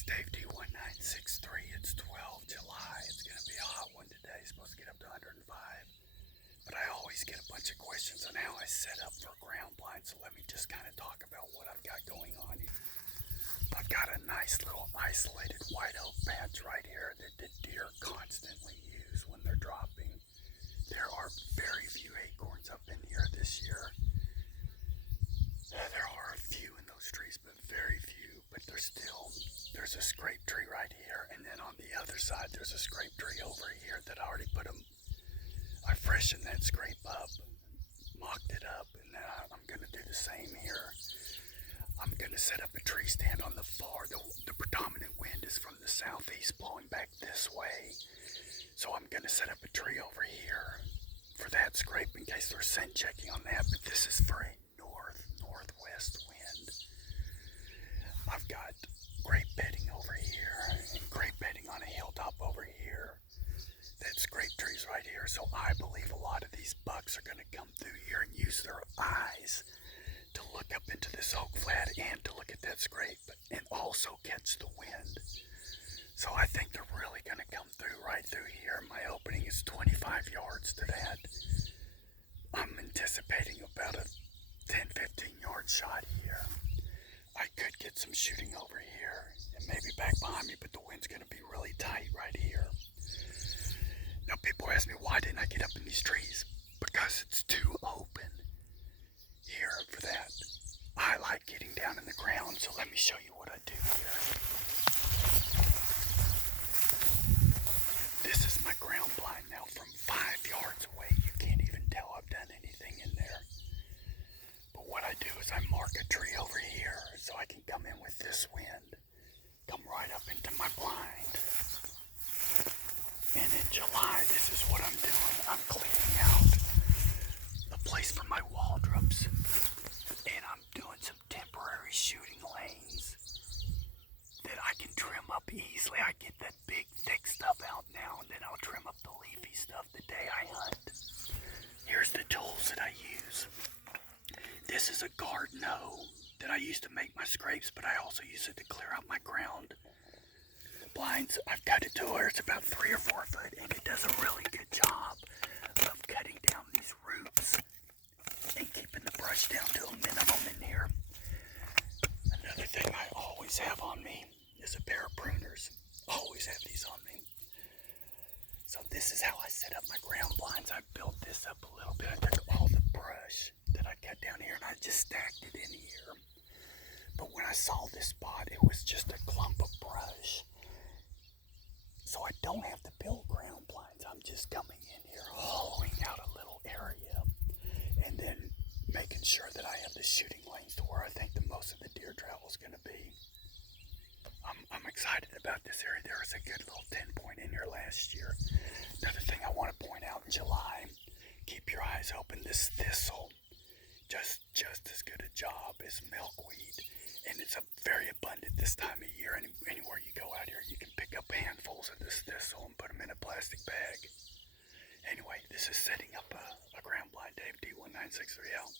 is Dave D1963. It's 12 July. It's going to be a hot one today. It's supposed to get up to 105. But I always get a bunch of questions on how I set up for ground blinds. So let me just kind of talk about what I've got going on here. I've got a nice little isolated white oak patch right here that the deer constantly use when they're dropping. There are very few acorns up in here this year. There are a few in those trees, but very few. But there's a scrape tree right here, and then on the other side there's a scrape tree over here that I already I freshened that scrape up, mocked it up, and then I'm going to do the same here. I'm going to set up a tree stand on the the predominant wind is from the southeast blowing back this way. So I'm going to set up a tree over here for that scrape in case they're scent checking on that, but this is for a northwest wind. I've got grape bedding over here and grape bedding on a hilltop over here. That's grape trees right here, so I believe a lot of these bucks are going to come through here and use their eyes to look up into this oak flat and to look at that scrape and also catch the wind. So I think they're really going to come through right through here. My opening is 25 yards to that. I'm anticipating about a 10-15 yard shot here. I could get some shooting over here and maybe back behind me, but the wind's going to be really tight right here. Now people ask me, why didn't I get up in these trees? Because it's too open here for that. I like getting down in the ground, so let me show you what I do here. This is my ground blind now from 5 yards away. You can't even tell I've done anything in there. But what I do is I mark a tree over here so I can come in with this wind, come right up into my blind. And in July, this is what I'm doing. I'm cleaning out a place for my waldrops, and I'm doing some temporary shooting lanes that I can trim up easily. I get that big thick stuff out now, and then I'll trim up the leafy stuff the day I hunt. Here's the tools that I use. This is a Gardno that I use to make my scrapes, but I also use it to clear out my ground blinds. I've got it to where it's about 3 or 4 foot, and it does a really good job of cutting down these roots and keeping the brush down to a minimum in here. Another thing I always have on me is a pair of pruners. Always have these on me. So this is how I set up my ground blinds. I built this up a little bit. I took all the brush that I cut down here and I just stacked it in here. But when I saw this spot, it was just a clump of brush. So I don't have to build ground blinds. I'm just coming in here, hollowing out a little area, and then making sure that I have the shooting lanes to where I think the most of the deer travel is going to be. I'm excited about this area. There was a good little 10 point in here last year. Another thing I want to point out in July, keep your eyes open. This thistle, just as good a job as milkweed. And it's very abundant this time of year. Anywhere you go out here, you can pick up handfuls of this thistle and put them in a plastic bag. Anyway, this is setting up a ground blind. Dave D1963 out.